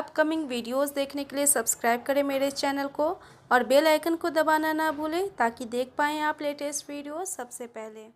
Upcoming videos देखने के लिए सब्सक्राइब करें मेरे चैनल को और बेल आइकन को दबाना ना भूलें ताकि देख पाएँ आप लेटेस्ट वीडियो सबसे पहले।